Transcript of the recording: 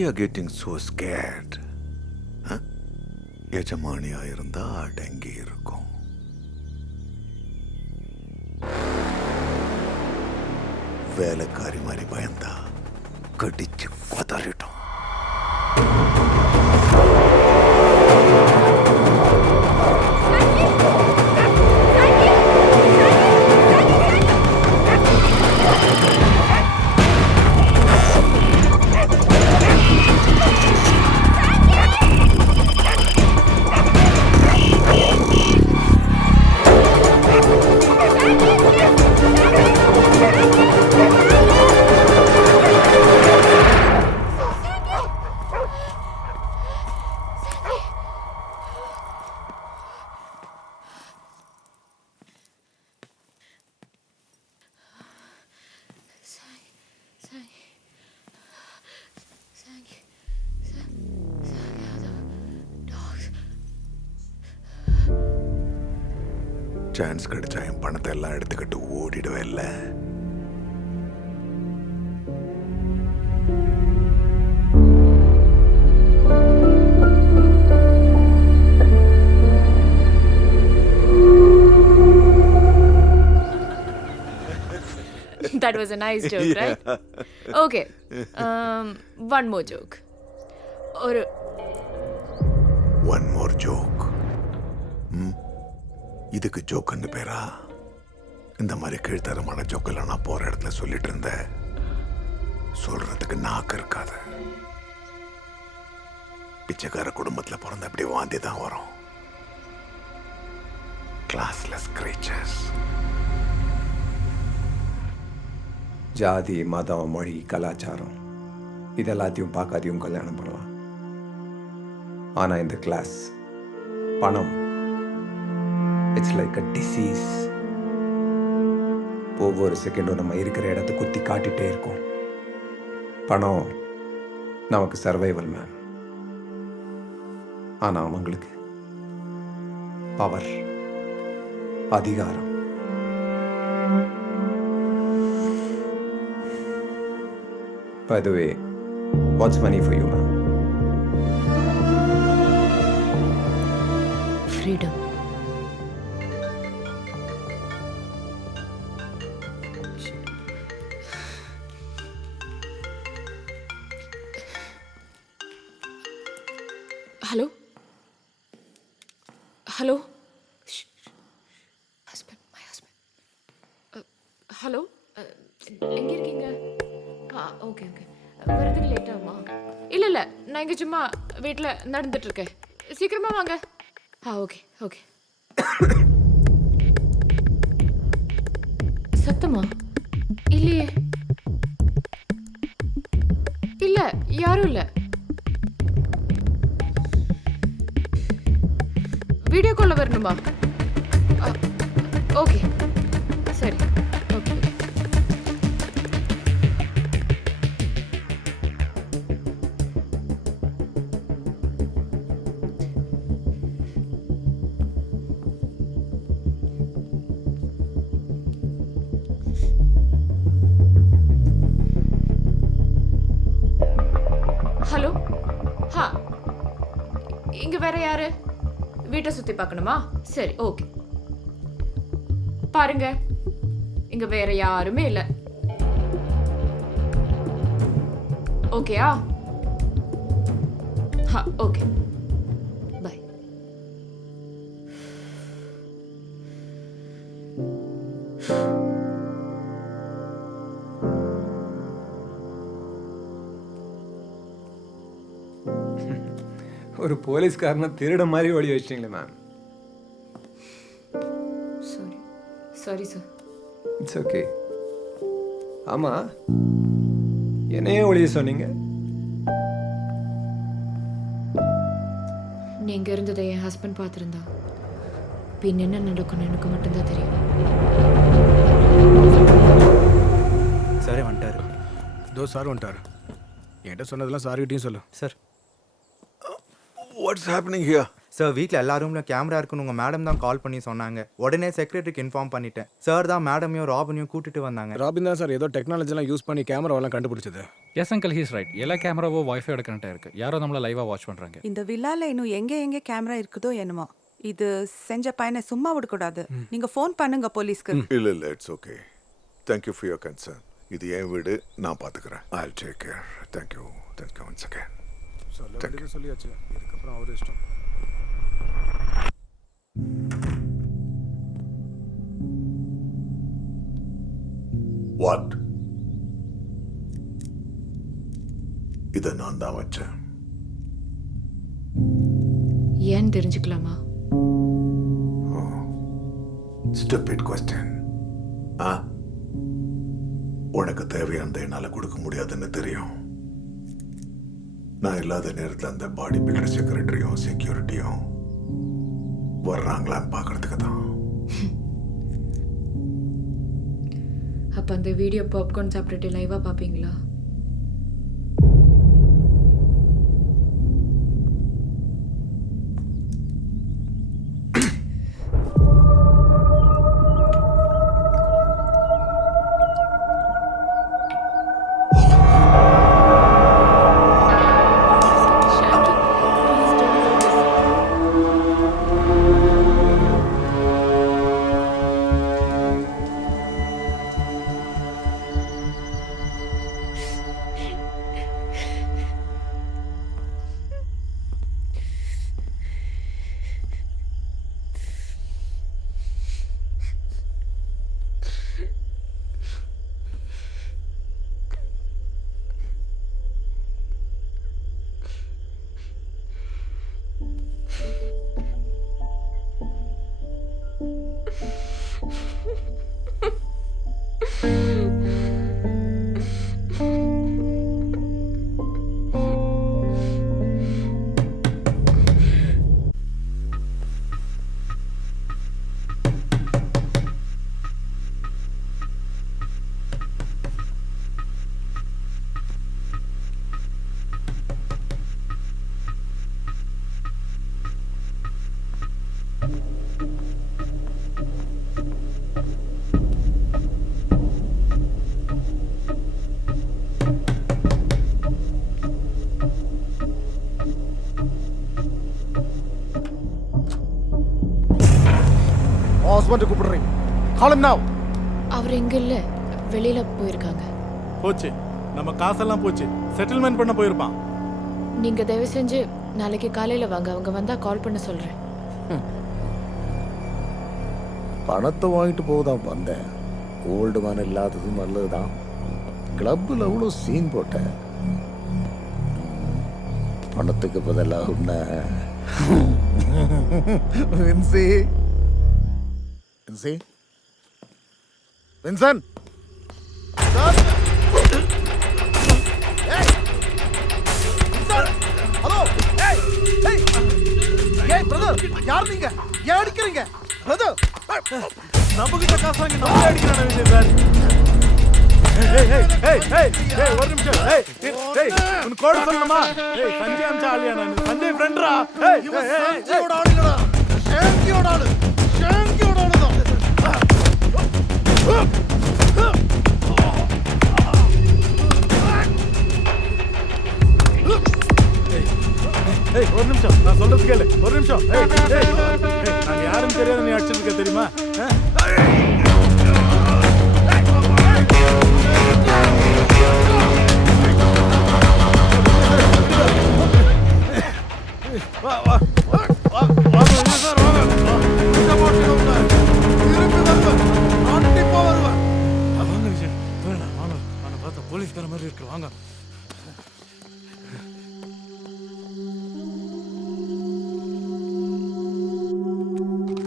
you getting so scared? எஜமானியா இருந்தா அடங்கி இருக்கும். வேலைக்காரி மாதிரி பயந்தா கடிச்சு கொதறிட்டோம். சான்ஸ் கிடைச்சா என் பணத்தை எல்லாம் எடுத்துக்கிட்டு ஓடிடுவேன் இல்ல. That was a nice joke, right? Okay. One more joke. One more joke. இதுக்கு ஜோக்குன்னு பேரா? இந்த மாதிரி கீழ்த்தரமான ஜோக்கெல்லாம் நான் போற இடத்துல சொல்லிட்டு இருந்தேன். சொல்றதுக்கு நாக்கு இருக்காது. பிச்சைக்கார குடும்பத்துல பிறந்த அப்படி வாந்தி தான் வரும். Classless creatures. ஜாதி, மதம், மொழி, கலாச்சாரம் இதெல்லாத்தையும் பார்க்காதையும் கல்யாணம் பண்ணலாம். ஆனால் இந்த கிளாஸ், பணம், இட்ஸ் லைக் அ டிசீஸ். ஒவ்வொரு செகண்டும் நம்ம இருக்கிற இடத்த குத்தி காட்டிகிட்டே இருக்கோம். பணம் நமக்கு சர்வைவல் மேன். ஆனால் அவங்களுக்கு பவர், அதிகாரம். By the way, what's money for you, ma'am? Freedom. Hello? Hello? Husband, my husband. Hello? எங்க இருக்கீங்க? Okay okay. வரதுக்கு லேட் ஆகுமா? இல்லை நான் இங்கே சும்மா வீட்டில் நடந்துட்டு இருக்கேன். சீக்கிரமா வாங்க. Okay okay. சத்தமா? இல்லையே. இல்லை, யாரும் இல்லை. வீடியோ காலில் வரணுமா? ஓகே சரி. ஓகே. ஹலோ. இங்க வேற யாரு? வீட்டை சுத்தி பார்க்கணுமா? சரி ஓகே. பாருங்க, இங்க வேற யாருமே இல்ல. ஓகேயா? Okay bye. ஒரு போலீஸ்காரனை திருட மாதிரி ஒளி வச்சிட்டீங்களே ma'am. Sorry sir. It's okay. ஆமாம், என்னையே ஒளிய சொன்னீங்க? நீங்க இருந்ததை என் ஹஸ்பண்ட் பார்த்துருந்தா பின் என்ன நடக்கும்னு எனக்கு மட்டும்தான் தெரியும். சாரே வந்துட்டாரு. சார் வந்துட்டாரு. என்கிட்ட சொன்னதெல்லாம் சார்கிட்டையும் சொல்லு. Sir. What's happening here? Sir, வீட்டில் எல்லா ரூமில் கேமரா இருக்குன்னு உங்கள் மேடம் தான் கால் பண்ணி சொன்னாங்க. உடனே செக்ரட்டரிக்கு இன்ஃபார்ம் பண்ணிட்டேன். சார் தான் மேடமையும் ராபினையும் கூட்டிட்டு வந்தாங்க. ராபின் தான் சார் ஏதோ டெக்னாலஜிலாம் யூஸ் பண்ணி கேமராவெல்லாம் கண்டுபிடிச்சது. Yes uncle he's right. எல்லா கேமராவோ வைஃபையோட கனெக்ட் ஆயிருக்கு. யாரோ நம்மள லைவா வாட்ச் பண்றாங்க. இந்த வில்லால இன்னும் எங்க கேமரா இருக்குதோ என்னமோ. இது செஞ்ச பையனை சும்மா விடக்கூடாது. நீங்க ஃபோன் பண்ணுங்க போலீஸ்க்கு. இல்ல இல்ல it's okay. Thank you for your concern. இது என் வீடு, நான் பார்த்துக்கிறேன். I take care. Thank you once again. சொல்ல வேண்டியது சொல்லியாச்சு, இதுக்கப்புறம் அவர் இஷ்டம். வாட்? இதை நான் தான் வச்சேன். ஏன்னு தெரிஞ்சுக்கலாமா? Stupid question. உனக்கு தேவையானதை என்னால் கொடுக்க முடியாதுன்னு தெரியும். நான் இல்லாத நேரத்தில் அந்த பாடி பில்டர் செக்ரட்டரியும் செக்யூரிட்டியும் வர்றாங்களான்னு பார்க்கறதுக்கு தான். அப்போ அந்த வீடியோ பாப்கார்ன் சாப்பிட்டுட்டு லைவாக பார்ப்பீங்களா? ஹஸ்பண்ட் கூப்பிடுறீங்க. கால் ஹிம் நவ. அவர் எங்க இல்ல, வெளியில போயிருக்காங்க. போச்சு, நம்ம காசெல்லாம் போச்சு. செட்டில்மெண்ட் பண்ண போயிருப்பான். நீங்க தயவு செஞ்சு நாளைக்கு காலையில வாங்க. அவங்க வந்தா கால் பண்ண சொல்றேன். பணத்தை வாங்கிட்டு போதான் வந்தேன். ஓல்டு மேன் இல்லாதது நல்லதுதான். கிளப்பில் அவ்வளோ சீன் போட்டேன். பணத்துக்கு பதிலாக வின்சி வின்சி வின்சன் ஹலோ. ஏய் பிரதர், யார் நீங்க? ஏன் அடிக்கிறீங்க பிரதர்? நம்ம கிட்ட காசு வாங்கி நம்ம அடிக்கிறானே சார். ஒரு நிமிஷம். உன் கோட் சொல்லணுமா? சஞ்சய் அம்சா ஆளியா? நான் சஞ்சய் ஃப்ரெண்ட்ரா. சஞ்சயோட ஆளுடா. ஷேங்கியோட ஆளு. ஷேங்கியோட ஆளு தான். ஒரு நிமிஷம், நான் சொல்றது கேளு. ஒரு நிமிஷம். நாங்க யாரும் தெரியாத நீ அடிச்சிருக்க தெரியுமா? போலீஸ்கார மாதிரி இருக்கு. வாங்க.